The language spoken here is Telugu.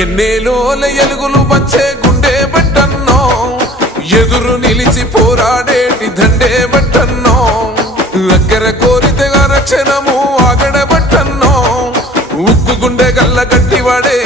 ఎన్నేలోల ఎలుగులు వచ్చే గుండె బట్టన్నో ఎదురు నిలిచి పోరాడేటి దండే బట్టన్నో అగ్గర కోరితగా రక్షణము ఆగడ బట్టన్నో ఉక్కు గుండె గల్ల గట్టివాడే